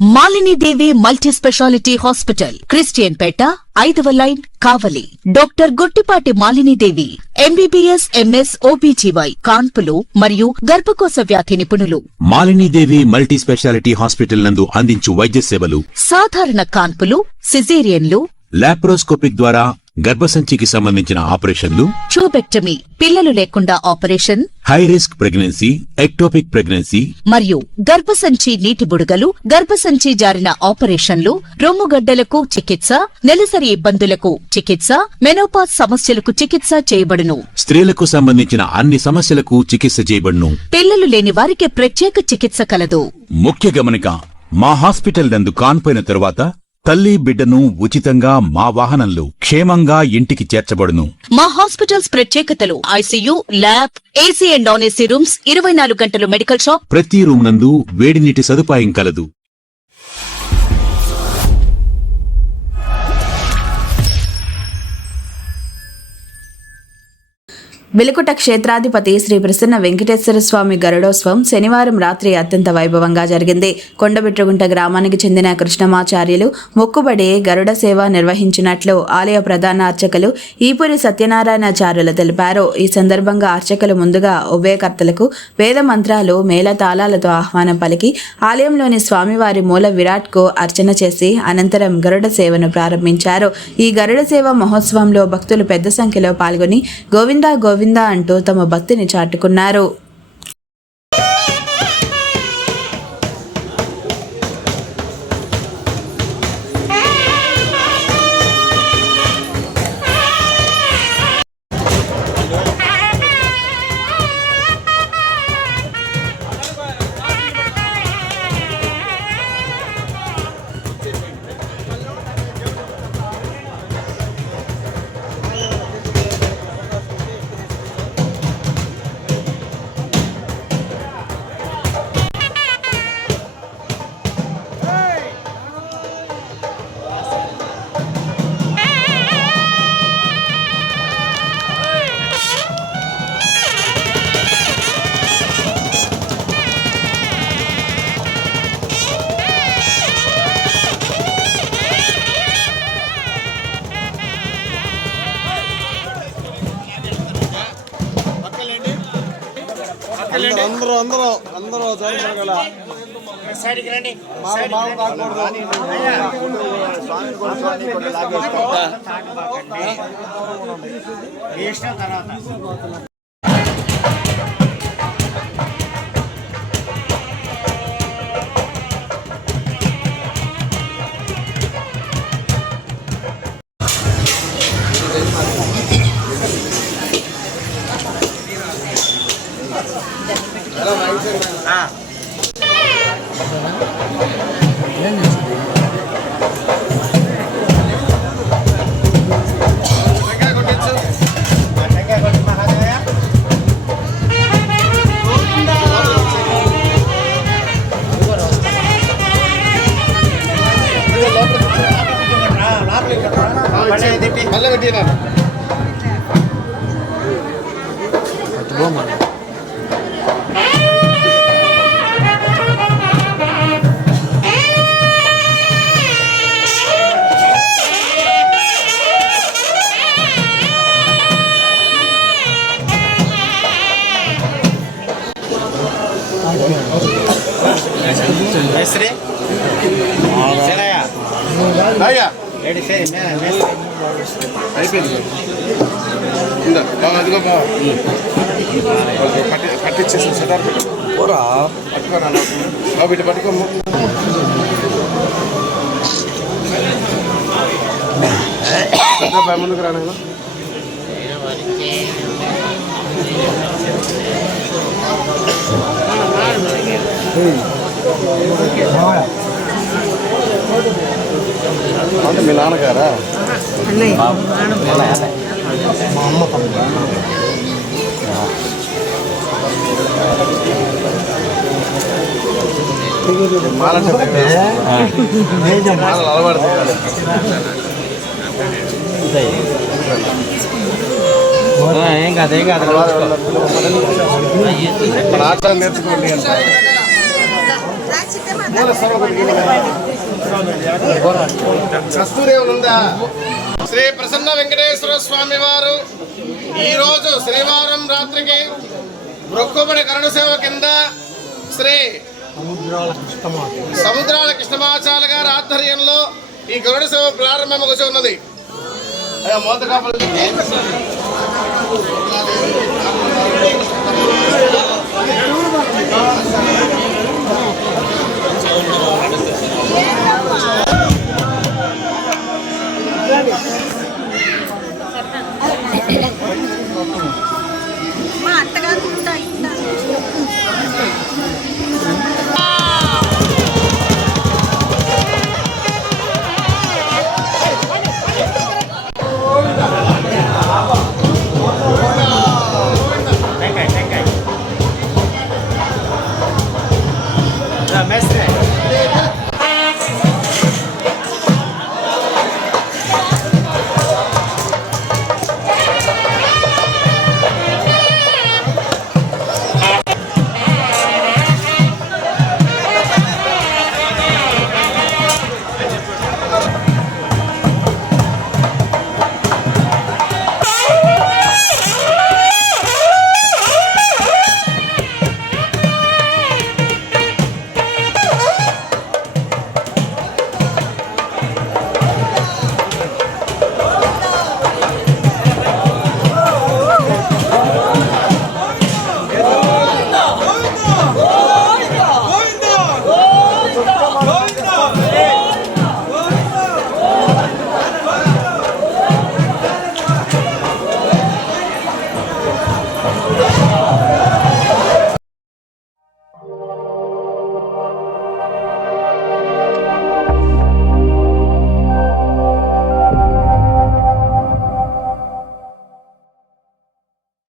Malini Devi multi speciality hospital, Christian Pet, 5వ line, Kavali. Doctor Guttipati Malinidevi, MBBS, MS, OBGY, కాన్పులు మరియు గర్భకోశ వ్యాధి నిపుణులు. మాలినీదేవి మల్టీ స్పెషాలిటీ హాస్పిటల్ నందు అందించు వైద్య సేవలు: సాధారణ కాన్పులు, సిజేరియన్లు, లాప్రోస్కోపిక్ ద్వారా గర్భసంచికి సంబంధించిన ఆపరేషన్లు, ట్యూబెక్టమీ, పిల్లలు లేకుండా operation, high risk pregnancy, ectopic pregnancy మరియు గర్భసంచి నీటి బుడగలు, గర్భసంచి జారిన ఆపరేషన్లు, రొమ్ముగడ్డలకు చికిత్స, నెలసరి ఇబ్బందులకు చికిత్స, మెనోపాజ్ సమస్యలకు చికిత్స చేయబడును. స్త్రీలకు సంబంధించిన అన్ని సమస్యలకు చికిత్స చేయబడును. పిల్లలు లేని వారికి ప్రత్యేక చికిత్స కలదు. ముఖ్య గమనిక: మా హాస్పిటల్ నందు కాన్పోయిన తరువాత తల్లి బిడ్డను ఉచితంగా మా వాహనంలో క్షేమంగా ఇంటికి చేర్చబడును. మా హాస్పిటల్స్ ప్రత్యేకతలు: ICU, lab, AC and non AC rooms, 24 గంటలు మెడికల్ షాప్, ప్రతి రూమ్ నందు వేడి నీటి సదుపాయం కలదు. వెలుకుట క్షేత్రాధిపతి శ్రీ ప్రసన్న వెంకటేశ్వర స్వామి గరుడోత్సవం శనివారం రాత్రి అత్యంత వైభవంగా జరిగింది. కొండబిట్రగుంట గ్రామానికి చెందిన కృష్ణమాచార్యులు మొక్కుబడి గరుడ సేవ నిర్వహించినట్లు ఆలయ ప్రధాన అర్చకులు ఈపురి సత్యనారాయణాచార్యులు తెలిపారు. ఈ సందర్భంగా అర్చకులు ముందుగా ఉభయకర్తలకు వేద మంత్రాలు, మేళ తాళాలతో ఆహ్వానం పలికి ఆలయంలోని స్వామివారి మూల విరాట్కు అర్చన చేసి అనంతరం గరుడ సేవను ప్రారంభించారు. ఈ గరుడ సేవ మహోత్సవంలో భక్తులు పెద్ద సంఖ్యలో పాల్గొని గోవిందా గోవిందా అంటూ తమ భక్తిని చాటుకున్నారు. అందరూ సైడ్కి రండి. తర్వాత పట్టించేసి సెటార్ పోరా పట్టుకోరా బిడ్డ పట్టుకో. ముందుకు రాను అంటే మీ నాన్నగారా? మా అమ్మ మాల అలవాడుతుంది. ఏం కాదు ఆచారం నేర్చుకోండి అంటే కస్తూరి ఉందా? శ్రీ ప్రసన్న వెంకటేశ్వర స్వామి వారు ఈరోజు శనివారం రాత్రికి మొక్కుబడి గరుడ సేవ కింద శ్రీ సముద్రాల కృష్ణమాచార్య గారి ఆధ్వర్యంలో ఈ గరుడ సేవ ప్రారంభమవుతూ ఉన్నది. మోత కాపలు